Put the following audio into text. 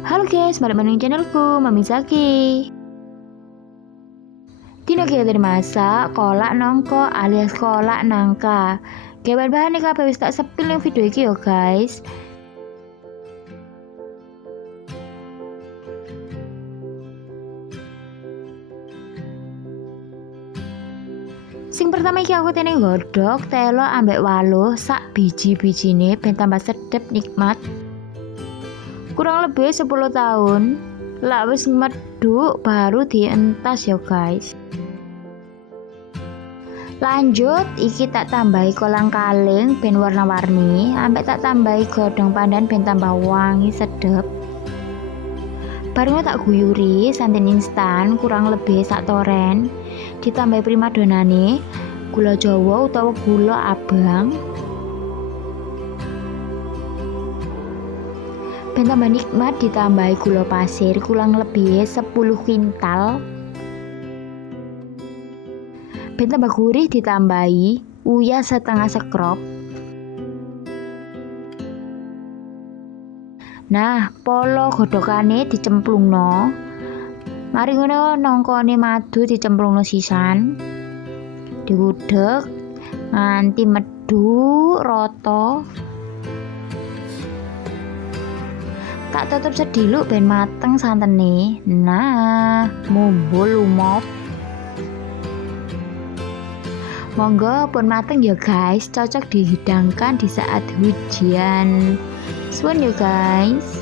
Halo guys, balik maning channelku Mami Zaki. Dino kita masak kolak nongko alias kolak nangka. Bahan-bahan nih kabeh wis tak sepil yang video iki yo guys. Sing pertama iki aku tene godhog telo ambek waluh sak biji-bijine ben tambah sedep nikmat. Kurang lebih 10 tahun lah wis meduk baru dientas ya guys. Lanjut iki tak tambahi kolang kaling ben warna-warni, ambek tak tambahi godhong pandan ben tambah wangi sedep. Bareng tak guyuri santen instan kurang lebih sak toren, ditambah primadonane gula jawa utawa gula abang. Ben tambah nikmat ditambahi gula pasir kurang lebih 10 kintal. Ben tambah gurih ditambahi uyah setengah sekrop. Nah, polo godhokane dicemplungno. Mari ngono nongkone madu dicemplungno sisan. Diudhek nganti medhuk rata. Tak tutup sediluk ben mateng santene. Nah, mumbul lumop. Monggo pun mateng ya guys, cocok dihidangkan di saat hujan. Suwun ya guys.